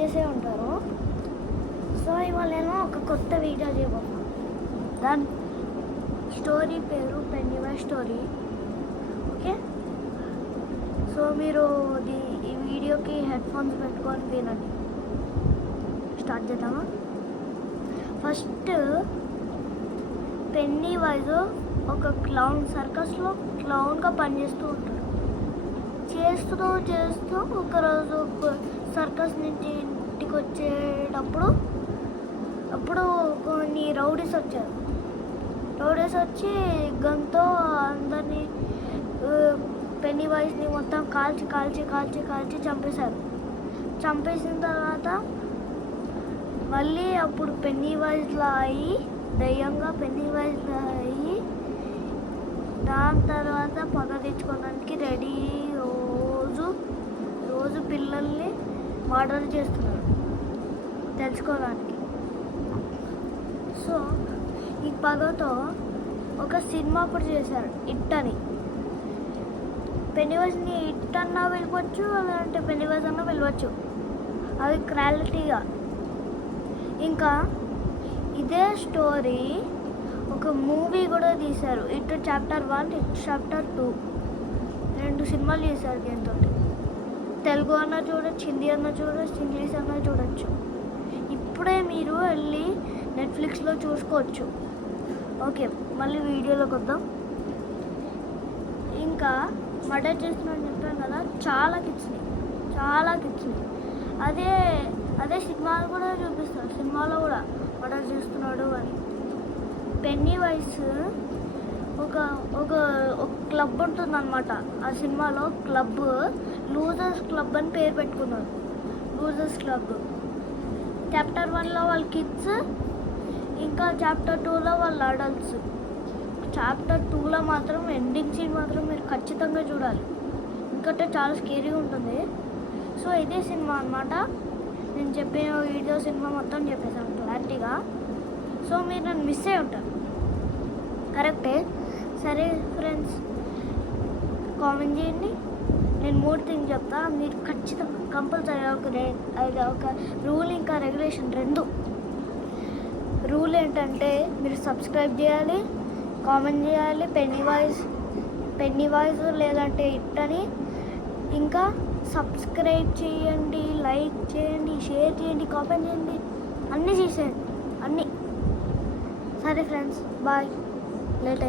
చేసే ఉంటారు. సో ఇవాళ నేను ఒక కొత్త వీడియో చేయబోతున్నాను. దాని స్టోరీ పేరు పెన్నీవైజ్ స్టోరీ. ఓకే, సో మీరు ఈ వీడియోకి హెడ్ ఫోన్స్ పెట్టుకొని వినండి. స్టార్ట్ చేద్దామా? ఫస్ట్ పెన్నీవైజ్ ఒక క్లౌన్, సర్కస్లో క్లౌన్గా పనిచేస్తూ ఉంటాడు. చేస్తూ ఒకరోజు సర్కస్ నుంచి ఇంటికి వచ్చేటప్పుడు కొన్ని రౌడీస్ వచ్చి గన్తో అందరినీ, పెన్నీవైజ్ని మొత్తం కాల్చి చంపేశారు. చంపేసిన తర్వాత మళ్ళీ అప్పుడు పెన్నీవైజ్లా అయ్యి, దయ్యంగా పెన్నీవైజ్లా అయ్యి, దాని తర్వాత పగ తెచ్చుకోవడానికి రెడీ. రోజు పిల్లల్ని మర్డర్ చేస్తున్నారు తెలుసుకోవడానికి. సో ఈ పగతో ఒక సినిమా కూడా చేశారు, ఇట్ అని. పెన్నీవైజ్ని ఇట్ అన్నా వెళ్ళవచ్చు, లేదంటే పెన్నీవైజ్ అన్నా వెళ్ళవచ్చు, అది క్లారిటీగా. ఇంకా ఇదే స్టోరీ ఒక మూవీ కూడా తీశారు, ఇట్ చాప్టర్ 1, ఇట్ చాప్టర్ 2, 2 సినిమాలు చేశారు. దీంతో తెలుగు అన్నా చూడొచ్చు, హిందీ అన్నా చూడొచ్చు, ఇంగ్లీష్ అన్నా చూడొచ్చు. ఇప్పుడే మీరు వెళ్ళి నెట్ఫ్లిక్స్లో చూసుకోవచ్చు. ఓకే, మళ్ళీ వీడియోలోకి వద్దాం. ఇంకా మర్డర్ చేస్తున్నాను చెప్పాను కదా, చాలా కిడ్స్ని అదే సినిమాలు కూడా చూపిస్తారు. సినిమాలో కూడా మర్డర్ చేస్తున్నాడు అని. పెన్నీవైజ్ ఒక క్లబ్ ఉంటుందన్నమాట. ఆ సినిమాలో క్లబ్ లూజర్స్ క్లబ్ అని పేరు పెట్టుకున్నారు. లూజర్స్ క్లబ్ చాప్టర్ 1లో వాళ్ళ కిడ్స్, ఇంకా చాప్టర్ 2లో వాళ్ళ అడల్ట్స్. చాప్టర్ 2లో మాత్రం ఎండింగ్ సీన్ మాత్రం మీరు ఖచ్చితంగా చూడాలి, ఎందుకంటే చాలా స్కేరీగా ఉంటుంది. సో ఇదే సినిమా అన్నమాట. నేను చెప్పిన వీడియో సినిమా మొత్తం చెప్పేసాను క్లారిటీగా. సో మీరు నన్ను మిస్ అయి ఉంటారు, కరెక్టే. సరే ఫ్రెండ్స్, కామెంట్ చేయండి. నేను 3 థింగ్స్ చెప్తా, మీరు ఖచ్చితంగా కంపల్సరీ ఒక రూల్ ఇంకా రెగ్యులేషన్ 2. రూల్ ఏంటంటే మీరు సబ్స్క్రైబ్ చేయాలి, కామెంట్ చేయాలి పెన్నీవైజ్ లేదంటే ఇట్ అని. ఇంకా సబ్స్క్రైబ్ చేయండి, లైక్ చేయండి, షేర్ చేయండి, కామెంట్ చేయండి, అన్నీ చేసేయండి, అన్నీ. సరే ఫ్రెండ్స్, బాయ్. లేట్ అయింది.